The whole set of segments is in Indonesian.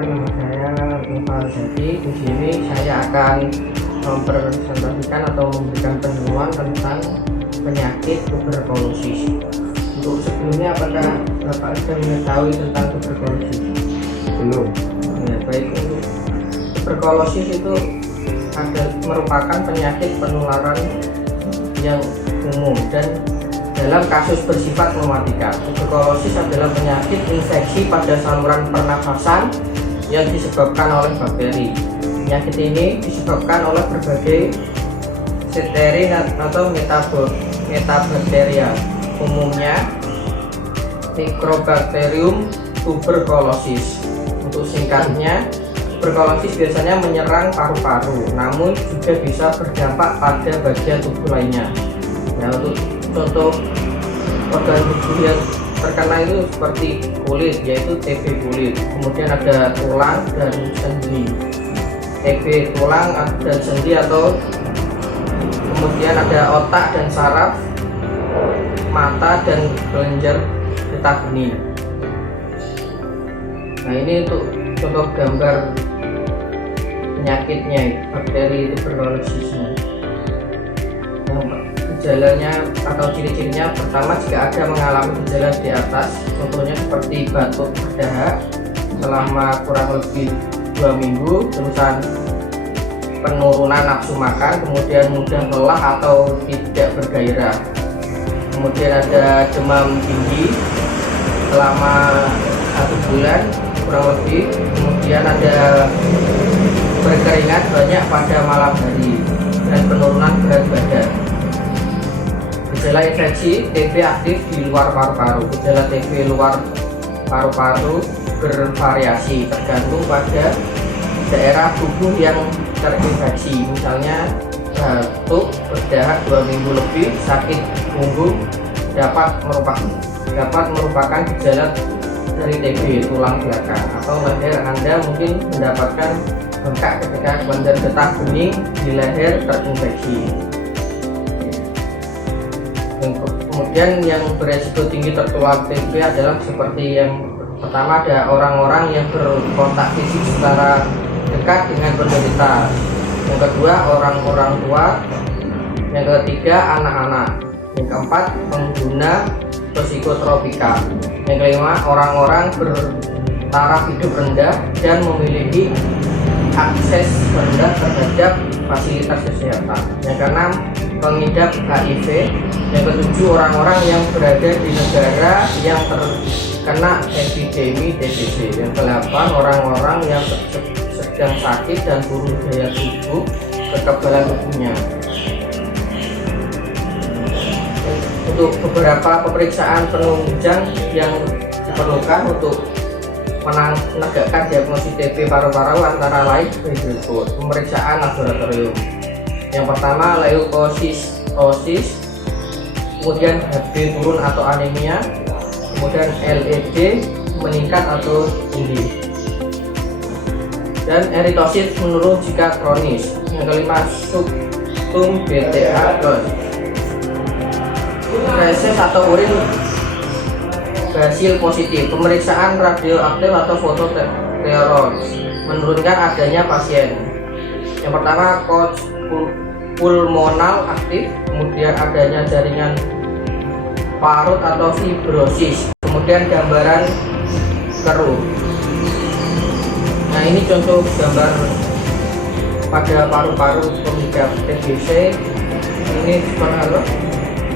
Perkenalkan, nama saya Noval. Jadi di sini saya akan mempresentasikan atau memberikan penyuluhan tentang penyakit tuberkulosis. Untuk sebelumnya, apakah Bapak sudah mengetahui tentang tuberkulosis? Belum. Ya, baik. Untuk tuberkulosis itu merupakan penyakit penularan yang umum dan dalam kasus bersifat mematikan. Tuberkulosis adalah penyakit infeksi pada saluran pernafasan yang disebabkan oleh bakteri. Penyakit ini disebabkan oleh berbagai bakteri atau metabakteria, umumnya Microbacterium tuberculosis. Untuk singkatnya, tuberkulosis biasanya menyerang paru-paru, namun juga bisa berdampak pada bagian tubuh lainnya. Nah, untuk contoh organ tubuh yang terkena itu seperti kulit, yaitu TB kulit, kemudian ada tulang dan sendi. TB tulang dan sendi, atau kemudian ada otak dan saraf, mata dan kelenjar getah bening. Nah, ini untuk contoh gambar penyakitnya, bakteri tuberkulosisnya. Gejalanya atau ciri-cirinya, pertama, jika ada mengalami gejala di atas, contohnya seperti batuk berdahak selama kurang lebih 2 minggu, terusan penurunan nafsu makan, kemudian mudah lelah atau tidak bergairah, kemudian ada demam tinggi selama 1 bulan kurang lebih, kemudian ada berkeringat banyak pada malam hari, dan penurunan berat badan. Gejala infeksi TB aktif di luar paru-paru. Gejala TB luar paru-paru bervariasi tergantung pada daerah tubuh yang terinfeksi. Misalnya batuk berdahak 2 minggu lebih, sakit punggung dapat merupakan gejala dari TB tulang belakang, atau leher Anda mungkin mendapatkan bengkak ketika kelenjar getah bening di leher terinfeksi. Kemudian yang beresiko tinggi tertular TB adalah seperti yang pertama, ada orang-orang yang berkontak fisik secara dekat dengan penderita. Yang kedua, orang-orang tua. Yang ketiga, anak-anak. Yang keempat, pengguna psikotropika. Yang kelima, orang-orang bertaraf hidup rendah dan memiliki akses rendah terhadap fasilitas kesehatan. Yang keenam, pengidap HIV. Yang ketujuh, orang-orang yang berada di negara yang terkena epidemi TBC. Yang kedelapan, orang-orang yang sedang sakit dan turun daya tubuh, kekebalan tubuhnya. Untuk beberapa pemeriksaan penunjang yang diperlukan untuk menegakkan diagnosis TB paru-paru antara lain berikut. Pemeriksaan laboratorium. Yang pertama, leukositosis, kemudian Hb turun atau anemia, kemudian LED meningkat atau tinggi, dan eritosit menurun jika kronis. Yang kelima, subtum BTA plus, reses atau urin basil positif. Pemeriksaan radioaktif atau fototeroris menurunkan adanya pasien. Yang pertama, pulmonal aktif, kemudian adanya jaringan parut atau fibrosis, kemudian gambaran keruh. Nah, ini contoh gambar pada paru-paru pengidap TBC. Ini sebenarnya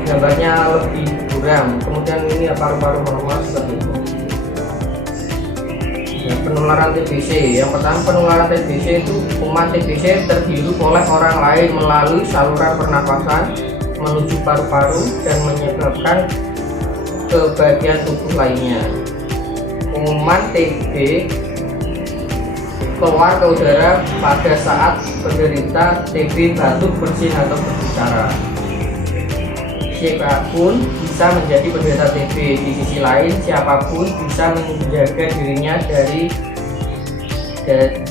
gambarnya lebih buram, kemudian ini paru-paru normal seperti itu. Ya, penularan TBC. Yang pertama, penularan TBC itu kuman TBC terhirup oleh orang lain melalui saluran pernapasan menuju paru-paru dan menyebabkan ke bagian tubuh lainnya. Kuman TB keluar ke udara pada saat penderita TB batuk, bersin atau berbicara. Siapapun bisa menjadi penderita TB. Di sisi lain, siapapun bisa menjaga dirinya dari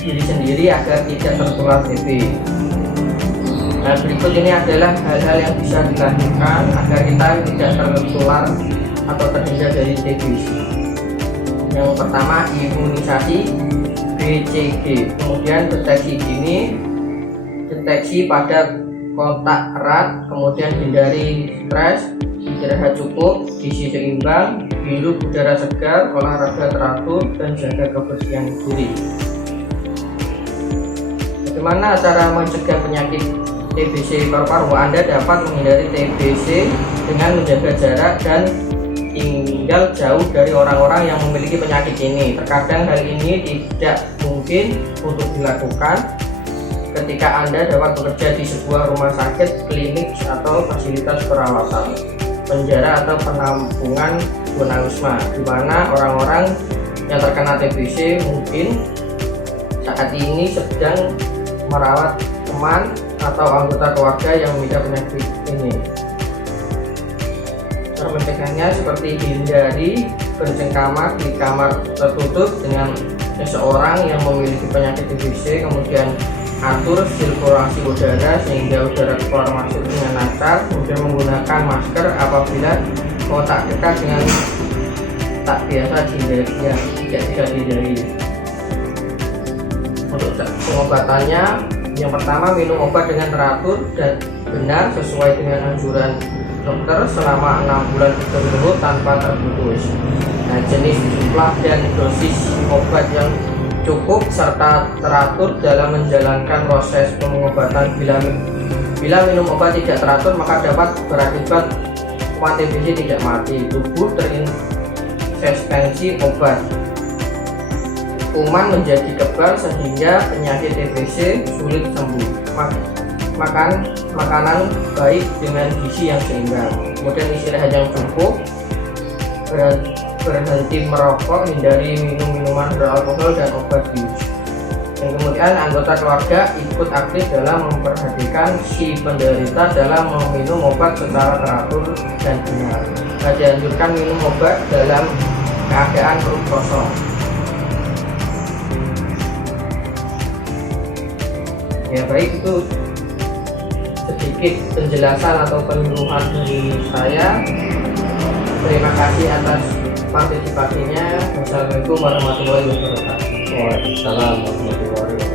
diri sendiri agar tidak tertular TB. Nah, berikut ini adalah hal-hal yang bisa dilakukan agar kita tidak tertular atau terhindar dari TB. Yang pertama, imunisasi. BCG. Kemudian deteksi dini, deteksi pada kontak erat, kemudian hindari stres, istirahat cukup, gizi seimbang, hirup udara segar, olahraga teratur, dan jaga kebersihan diri. Bagaimana cara mencegah penyakit TBC paru-paru? Anda dapat menghindari TBC dengan menjaga jarak dan tinggal jauh dari orang-orang yang memiliki penyakit ini. Terkadang hal ini tidak mungkin untuk dilakukan ketika Anda dapat bekerja di sebuah rumah sakit, klinik, atau fasilitas perawatan, penjara, atau penampungan tunawisma, di mana orang-orang yang terkena TBC mungkin saat ini sedang merawat teman atau anggota keluarga yang memiliki penyakit ini. Cara mencegahnya seperti hindari bercengkrama di kamar tertutup dengan seseorang yang memiliki penyakit TBC, kemudian atur sirkulasi udara sehingga udara keluar masuk dengan lancar, kemudian menggunakan masker apabila kontak dekat dengan tak biasa yang tidak bisa dihindari. Untuk pengobatannya, yang pertama, minum obat dengan teratur dan benar sesuai dengan anjuran dokter selama 6 bulan berturut-turut tanpa terputus. Nah, jenis, jumlah, dan dosis obat yang cukup serta teratur dalam menjalankan proses pengobatan. Bila minum obat tidak teratur, maka dapat berakibat kuman TBC tidak mati, tubuh terinfeksi obat, kuman menjadi kebal sehingga penyakit TBC sulit sembuh. Makanan baik dengan gizi yang seimbang, kemudian istirahat yang cukup, berhenti merokok, hindari minum minuman beralkohol dan obat bius. Dan kemudian anggota keluarga ikut aktif dalam memperhatikan si penderita dalam meminum obat secara teratur dan benar. Nah, dianjurkan minum obat dalam keadaan perut kosong. Ya baik, itu sedikit penjelasan atau penyuluhan dari saya. Terima kasih atas partisipasinya. Wassalamualaikum warahmatullahi wabarakatuh. Waalaikumsalam warahmatullahi wabarakatuh.